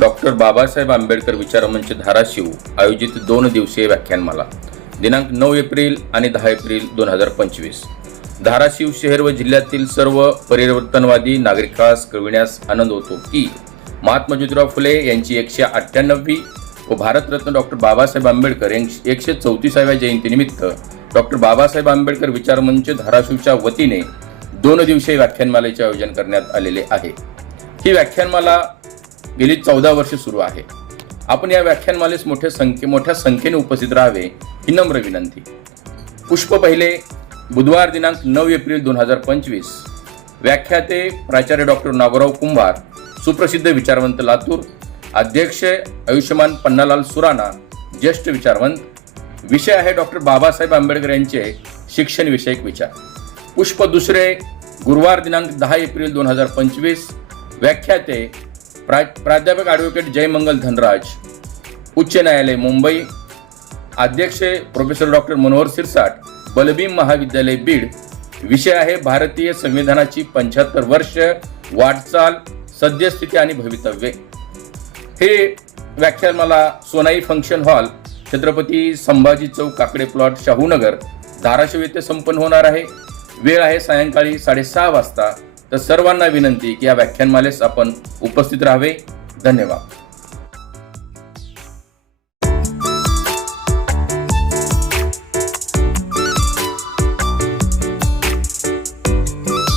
Doctor Babasaheb Ambedkar विचारमंच धाराशिव आयोजित दोन दिवसीय व्याख्यानमाला. दिनांक नऊ एप्रिल आणि दहा एप्रिल दोन हजार पंचवीस. धाराशिव शहर व जिल्ह्यातील सर्व परिवर्तनवादी नागरिकास कळविण्यास आनंद होतो की महात्मा ज्योतिराव फुले यांची एकशे अठ्ठ्याण्णवी व भारतरत्न डॉक्टर बाबासाहेब आंबेडकर यांची एकशे चौतीसाव्या जयंतीनिमित्त डॉक्टर बाबासाहेब आंबेडकर विचारमंच धाराशिवच्या वतीने दोन दिवसीय व्याख्यानमालेचे आयोजन करण्यात आलेले आहे. ही व्याख्यानमाला गेली चौदा वर्ष सुरू आहे. आपण या व्याख्यानमालेस मोठ्या संख्ये मोठ्या संख्येने उपस्थित राहावे ही नम्र विनंती. पुष्प पहिले बुधवार दिनांक नऊ एप्रिल दोन हजार पंचवीस. व्याख्याते प्राचार्य डॉक्टर नागोराव कुंभार सुप्रसिद्ध विचारवंत लातूर अध्यक्ष आयुष्यमान पन्नालाल सुराणा ज्येष्ठ विचारवंत विषय आहे डॉक्टर बाबासाहेब आंबेडकर यांचे शिक्षण विषयक विचार. पुष्प दुसरे गुरुवार दिनांक दहा एप्रिल दोन हजार पंचवीस. व्याख्याते प्रा प्राध्यापक ॲडव्होकेट जयमंगल धनराज उच्च न्यायालय मुंबई अध्यक्ष प्रोफेसर डॉक्टर मनोहर सिरसाट बलबीम महाविद्यालय बीड. विषय आहे भारतीय संविधानाची पंच्याहत्तर वर्ष वाटचाल सद्यस्थिती आणि भवितव्ये. हे व्याख्यान मला सोनाई फंक्शन हॉल छत्रपती संभाजी चौक काकडे प्लॉट शाहूनगर धाराशिव येथे संपन्न होणार आहे. वेळ आहे सायंकाळी साडेसहा वाजता. तर सर्वांना विनंती की या व्याख्यानमालेस आपण उपस्थित राहावे. धन्यवाद.